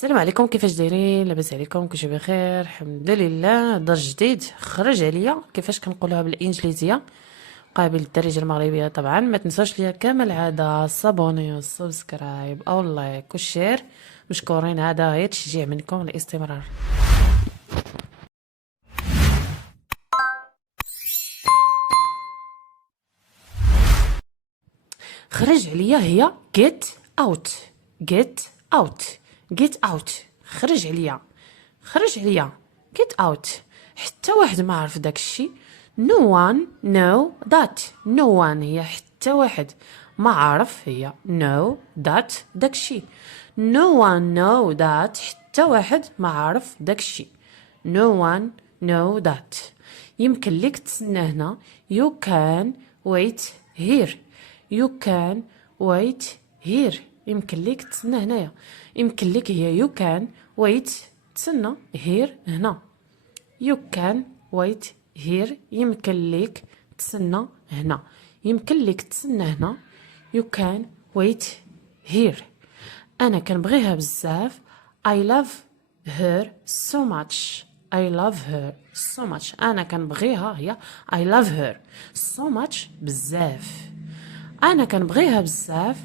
السلام عليكم، كيفاش دايرين؟ لاباس عليكم؟ كلشي بخير الحمد لله. درس جديد خرج عليا كيفاش كنقولها بالانجليزيه قابل للدارجه المغربيه. طبعا ما تنساوش ليا كما العاده صابوني وسبسكرايب او لايك وشير، مشكورين. هذا هي تشجيع منكم للاستمرار. خرج عليا هي get out get out get out. خرج عليا get out. حتى واحد ما عرف داك الشي. no one know that. no one هي حتى واحد ما عرف هي know that داك الشي. no one know that حتى واحد ما عرف داك الشي. no one know that. يمكن ليك تسنى هنا. you can wait here. you can wait here. يمكن ليك تسنى هنايا. يمكن ليك هي you can wait تسنى here هنا. you can wait here. يمكن ليك تسنى هنا. يمكن ليك تسنى هنا. you can wait here. انا كنبغيها بزاف. I love her so much. I love her so much. انا كنبغيها هي I love her so much بزاف. انا كنبغيها بزاف.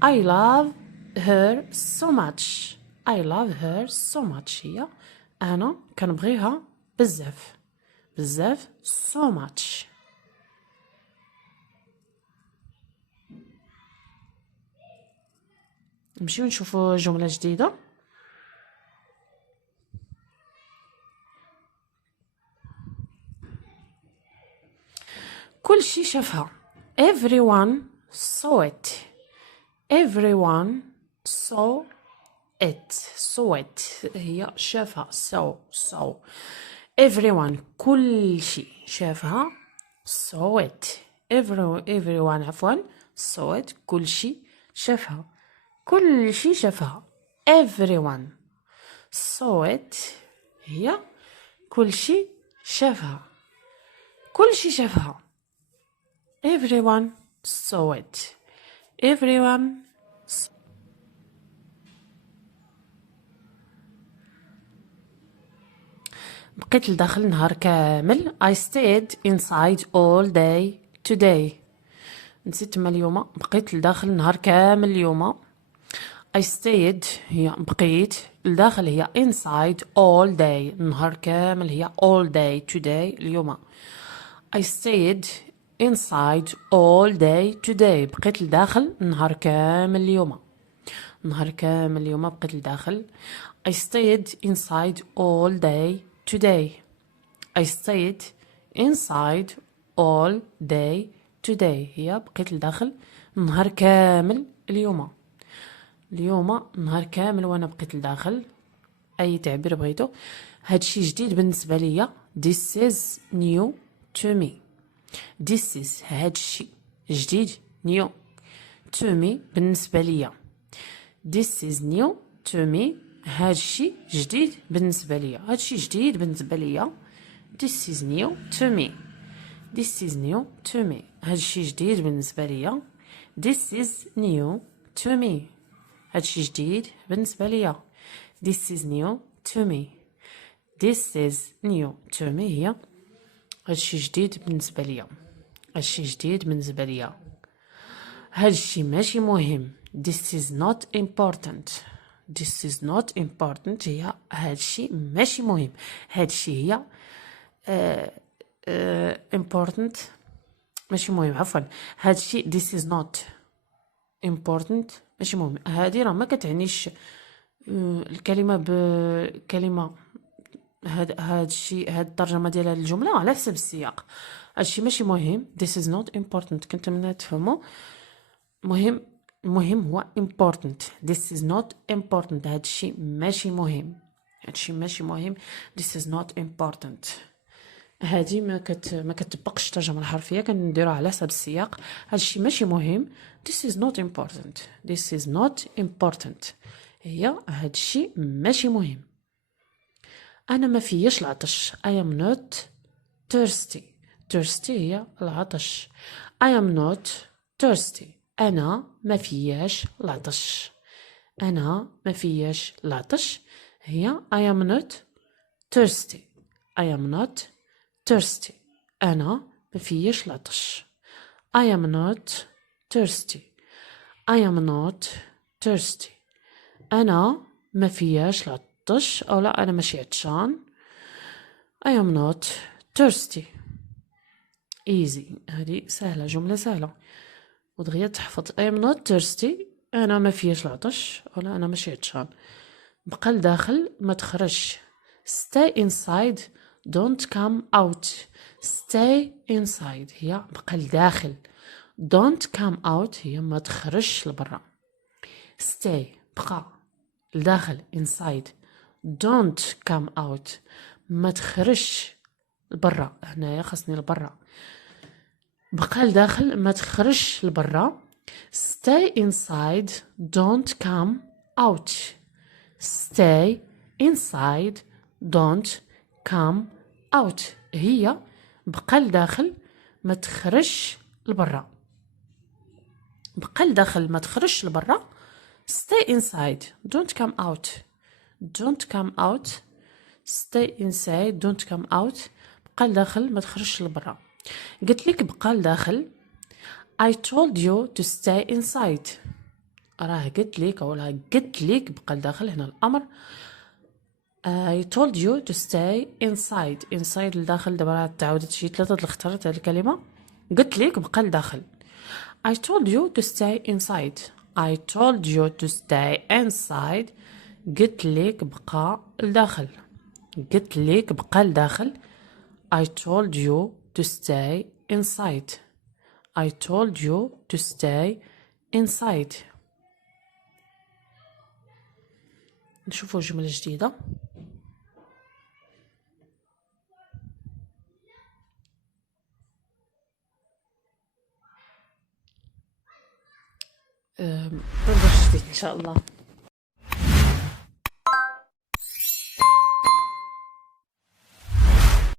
I love her so much. I love her so much هي انا كنبغيها بزاف بزاف so much. نمشيو نشوفو جملة جديدة. كل شي شافها. everyone saw it. everyone saw it. saw it هي شافها. saw everyone كل شي شافها. saw it. everyone عفوا saw it كل شي شافها. كل شي شافها. everyone saw it هي كل شي شافها. كل شي شافها. everyone saw it. everyone بقيت لداخل نهار كامل. I stayed inside all day today. نسيت تما اليوم. بقيت لداخل نهار كامل اليوم. I stayed هي بقيت. لداخل هي inside all day. نهار كامل هي all day today اليوم. I stayed inside all day today. بقيت لداخل نهار كامل اليوم. نهار كامل اليوم بقيت لداخل. I stayed inside all day today. I stayed inside all day today هي بقيت لداخل نهار كامل اليوم. اليوم نهار كامل وانا بقيت لداخل. اي تعبير بغيتو. هادشي جديد بالنسبه ليا. This is new to me. This is هادشي جديد new to me بالنسبه ليا. This is new to me. هادشي جديد بالنسبه ليا. هادشي جديد بالنسبه ليا. This is new to me. This is new to me. هادشي جديد بالنسبه ليا. This is new to me. هادشي جديد بالنسبه ليا. This is new to me. This is new to me هي هادشي جديد بالنسبه ليا. هادشي جديد بالنسبه ليا. هادشي ماشي مهم. This is not important. This is not important هي هادشي ماشي مهم. هادشي هي important ماشي مهم. عفوا هادشي this is not important ماشي مهم. هادي راه ما كتعنيش الكلمه بكلمه. هادشي هاد الترجمه ديال هاد الجمله على حسب السياق. هادشي ماشي مهم. This is not important. كنتمنى تفهموا. المهم هو important. This is not important. هادشي ماشي مهم. هادشي ماشي مهم. This is not important. هادي ما كتطبقش الترجمه الحرفيه. كنديروها على حسب السياق. هادشي ماشي مهم. This is not important. This is not important هي هادشي ماشي مهم. انا ما فياش العطش. I am not thirsty. thirsty هي العطش. I am not thirsty. انا ما فياش العطش. أنا ما فياش العطش هي I am not thirsty. I am not thirsty. أنا ما فياش العطش. I am not thirsty. I am not thirsty. أنا ما فياش العطش أو لا أنا ماشي عطشان. I am not thirsty. easy. هذه سهلة، جملة سهلة ودغيا تحفظ. I am not thirsty. أنا ما فياش العطش أو لا أنا ماشي عطشان. بقى لداخل ما تخرجش. stay inside don't come out. stay inside هي بقى لداخل. don't come out هي ما تخرجش لبرا. stay بقى لداخل inside. don't come out ما تخرجش لبرا. هنايا خاصني لبرا. بقى لداخل ما تخرجش لبرا. stay inside don't come out. stay inside don't come out هي بقى لداخل ما تخرجش لبرا. بقى لداخل ما تخرجش لبرا. stay inside don't come out. don't come out. stay inside don't come out بقى لداخل ما تخرجش لبرا. قلت لك بقى لداخل I told you to stay inside. راه قلت لك او راه قلت لك بقى لداخل هنا الامر. I told you to stay inside. inside لداخل دابا راه تعاودت شي 3 اخترت هاد الكلمة. قلت لك بقى لداخل. I told you to stay inside. I told you to stay inside. قلت لك بقى لداخل. قلت لك بقى لداخل. I told you to stay inside. I told you to stay inside. نشوفوا جملة جديدة. بنفس جديد إن شاء الله.